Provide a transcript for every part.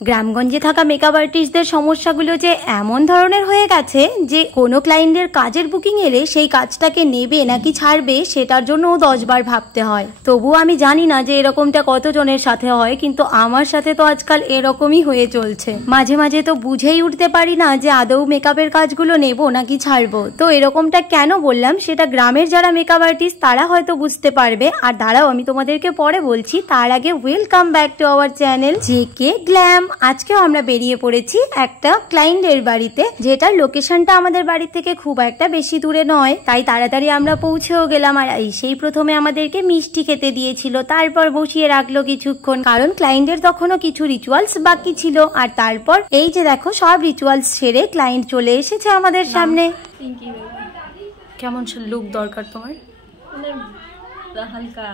গ্রামগঞ্জে থাকা মেকআপ আর্টিস্টদের সমস্যাগুলো যে এমন ধরনের হয়ে গেছে যে কোনো ক্লায়েন্টের কাজের বুকিং এলে সেই কাজটাকে নেবে নাকি ছাড়বে সেটার জন্য 10 বার ভাবতে হয়। তবুও আমি জানি না যে এরকমটা কতজনের সাথে হয়, কিন্তু আমার সাথে তো আজকাল এরকমই হয়ে চলছে। মাঝে মাঝে তো বুঝেই উঠতে পারি না যে আদৌ মেকআপের কাজগুলো নেবো নাকি ছাড়বো। তো এরকমটা কেন বললাম সেটা গ্রামের যারা মেকআপ আর্টিস্ট তারা হয়তো বুঝতে পারবে। আর দাঁড়াও, আমি তোমাদেরকে পরে বলছি, তার আগে welcome back to our channel JK Glam. আজকেও আমরা বেরিয়ে পড়েছি একটা ক্লায়েন্টের বাড়িতে, যেটার লোকেশনটা আমাদের বাড়ি থেকে খুব একটা বেশি দূরে নয়, তাই তাড়াতাড়ি আমরা পৌঁছেও গেলাম। আর সেই প্রথমে আমাদেরকে মিষ্টি খেতে দিয়েছিল, তারপর বসিয়ে রাখলো কিছুক্ষণ, কারণ ক্লায়েন্টের তখনও কিছু রিচুয়ালস বাকি ছিল। আর তারপর এই যে দেখো সব রিচুয়ালস সেরে ক্লায়েন্ট চলে এসেছে আমাদের সামনে। কেমন লুক দরকার তোমার? হালকা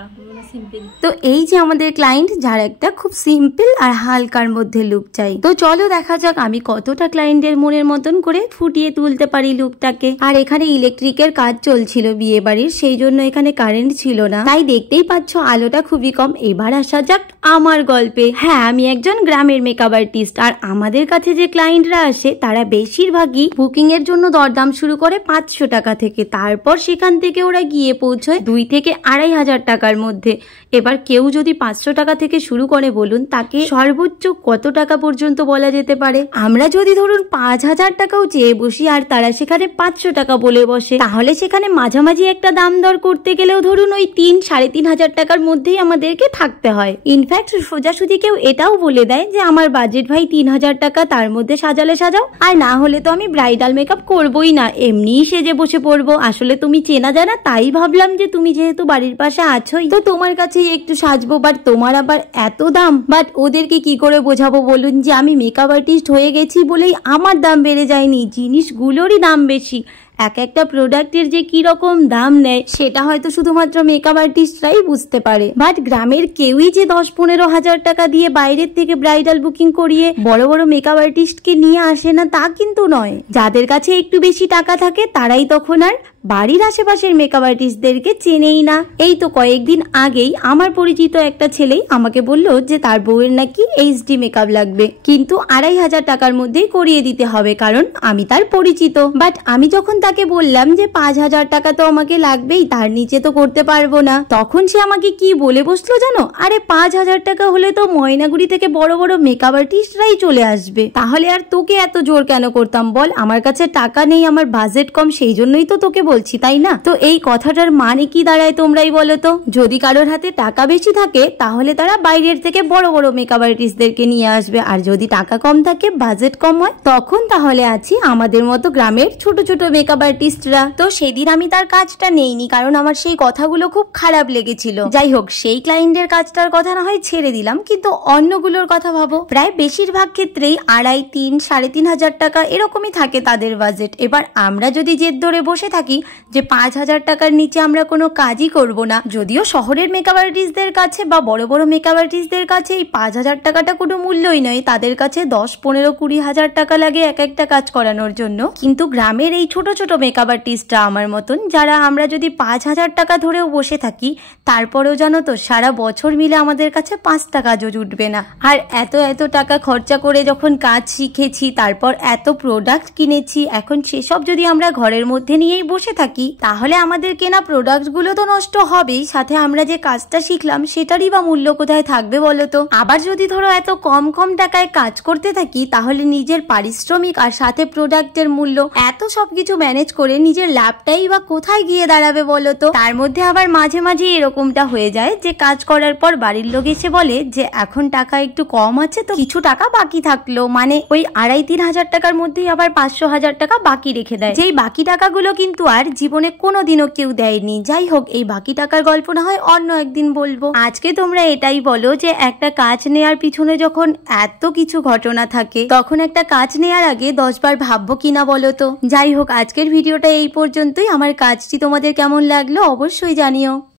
সিম্পল। তো এই যে আমাদের ক্লায়েন্ট, যার একটা খুব সিম্পল আর হালকার মধ্যে লুক চাই। তো চলো দেখা যাক আমি কতটা ক্লায়েন্টের মনের মতন করে ফুটিয়ে তুলতে পারি লুকটাকে। আর এখানে ইলেকট্রিকের কাজ চলছিল বিয়ে বাড়ির, সেই জন্য এখানে কারেন্ট ছিল না, তাই দেখতেই পাচ্ছ আলোটা খুবই কম। এবার আসা যাক আমার গল্পে। হ্যাঁ, আমি একজন গ্রামের মেকআপ আর্টিস্ট, আর আমাদের কাছে যে ক্লায়েন্টরা আসে তারা বেশিরভাগই বুকিং এর জন্য দরদাম শুরু করে 500 টাকা থেকে, তারপর সেখান থেকে ওরা গিয়ে পৌঁছয় 2 থেকে 2,500 টাকার মধ্যে। এবার কেউ যদি 500 টাকা থেকে শুরু করে, বলুন তাকে সর্বোচ্চ কত টাকা পর্যন্ত বলা যেতে পারে? আমরা যদি ধরুন 5,000 টাকাও চেয়ে বসি আর তারা সেখানে 500 টাকা বলে বসে, তাহলে সেখানে মাঝামাঝি একটা দাম দর করতে গেলেও ধরুন ওই 3-3,500 টাকার মধ্যেই আমাদেরকে থাকতে হয়। ইনফ্যাক্ট সোজাসুজি কেউ এটাও বলে দেয় যে আমার বাজেট ভাই 3,000 টাকা, তার মধ্যে সাজালে সাজাও, আর না হলে তো আমি ব্রাইডাল মেকআপ করবোই না, এমনিই সেজে বসে পড়বো। আসলে তুমি চেনা জানা, তাই ভাবলাম যে তুমি যেহেতু বাড়ির পাশে আছোই তো তোমার কাছেই একটু সাজবো, বাট তোমার আবার এত দাম। বাট ওদেরকে কি করে বোঝাবো বলুন যে আমি মেকআপ আর্টিস্ট হয়ে গেছি বলেই আমার দাম বেড়ে যায়নি, জিনিসগুলোরই দাম বেশি। এক একটা প্রোডাক্টের যে কি রকম দাম নেয় সেটা হয়তো শুধুমাত্র মেকআপ আর্টিস্টরাই বুঝতে পারে। বাট গ্রামের কেউই যে 10-15 হাজার টাকা দিয়ে বাইরের থেকে ব্রাইডাল বুকিং করিয়ে বড় বড় মেকআপ আর্টিস্টকে নিয়ে আসে না তা কিন্তু নয়। যাদের কাছে একটু বেশি টাকা থাকে তারাই তখন আর বাড়ির আশেপাশের মেকআপ আর্টিস্টদেরকে চেনেই না। এই তো কয়েকদিন আগেই আমার পরিচিত একটা ছেলেই আমাকে বলল যে তার বউয়ের নাকি এইচডি মেকআপ লাগবে, কিন্তু 2,500 টাকার মধ্যেই করিয়ে দিতে হবে, কারণ আমি তার পরিচিত। বাট আমি যখন তাকে বললাম যে 5,000 টাকা তো আমাকে লাগবেই, তার নিচে তো করতে পারবো না, তখন সে আমাকে কি বলে বসলো জানো? আরে 5,000 টাকা হলে তো ময়নাগুড়ি থেকে বড় বড় মেকআপ আর্টিস্টরাই চলে আসবে, তাহলে আর তোকে এত জোর কেন করতাম বল? আমার কাছে টাকা নেই, আমার বাজেট কম, সেই জন্যই তো তোকে বলছি, তাই না? তো এই কথাটার মানে কি দাঁড়ায় তোমরাই বলো তো? যদি কারোর হাতে টাকা বেশি থাকে তাহলে তারা বাইরের থেকে বড় বড় মেকআপ আর্টিস্টদেরকে নিয়ে আসবে, আর যদি টাকা কম থাকে, বাজেট কম হয়, তখন তাহলে আছি আমাদের মতো গ্রামের ছোট ছোট মেকআপ আর্টিস্টরা। তো সেদিন আমি তার কাজটা নেইনি, কারণ আমার সেই কথাগুলো খুব খারাপ লেগেছিল। যাই হোক, সেই ক্লায়েন্টের কাজটার কথা না হয় ছেড়ে দিলাম, কিন্তু অন্যগুলোর কথা ভাবো। প্রায় বেশিরভাগ ক্ষেত্রেই 2,500-3,500 টাকা এরকমই থাকে তাদের বাজেট। এবার আমরা যদি জেদ ধরে বসে থাকি যে 5,000 টাকার নিচে আমরা কোনো কাজই করব না, যদিও শহরের মেকআপ আর্টিস্টদের কাছে বা বড় বড় মেকআপ আর্টিস্টদের কাছে এই 5,000 টাকাটা কোনো মূল্যই নয়, তাদের কাছে 10-15-20,000 টাকা লাগে এক একটা কাজ করানোর জন্য। কিন্তু গ্রামের এই ছোট ছোট মেকআপ আর্টিস্টরা আমার মতন, যারা আমরা যদি 5,000 টাকা ধরেও বসে থাকি, তারপরেও জানো তো সারা বছর মিলে আমাদের কাছে 5টা কাজও জুটবে না। আর এত এত টাকা খরচা করে যখন কাজ শিখেছি, তারপর এত প্রোডাক্ট কিনেছি, এখন সেসব যদি আমরা ঘরের মধ্যে নিয়েই বসে থাকি, তাহলে আমাদের কেনা প্রোডাক্ট গুলো তো নষ্ট হবেই, সাথে আমরা যে কাজটা শিখলাম সেটারই বা মূল্য কোথায় থাকবে বলতো? আবার যদি ধরো এত কম কম টাকায় কাজ করতে থাকি, তাহলে নিজের পারিশ্রমিক আর সাথে প্রোডাক্টের মূল্য, এত সবকিছু ম্যানেজ করে নিজের লাভটাই বা কোথায় গিয়ে দাঁড়াবে বলতো? তার মধ্যে আবার মাঝে মাঝে এরকমটা হয়ে যায় যে কাজ করার পর বাড়ির লোক এসে বলে যে এখন টাকা একটু কম আছে, তো কিছু টাকা বাকি থাকলো, মানে ওই 2,500-3,000 টাকার মধ্যেই আবার 500-1000 টাকা বাকি রেখে দেয়, যেই বাকি টাকাগুলো কিন্তু আর জীবনে কোনোদিনও কেউ দেয়নি। যাই হোক, এই বাকি টাকার গল্প না হয় অন্য একদিন বলবো। আজকে তোমরা এটাই বলো যে একটা কাজ নেয়ার পিছনে যখন এত কিছু ঘটনা থাকে, তখন একটা কাজ নেয়ার আগে 10 বার ভাববো কিনা বলো তো? যাই হোক, আজকের ভিডিওটা এই পর্যন্তই। আমার কাজটি তোমাদের কেমন লাগলো অবশ্যই জানিও।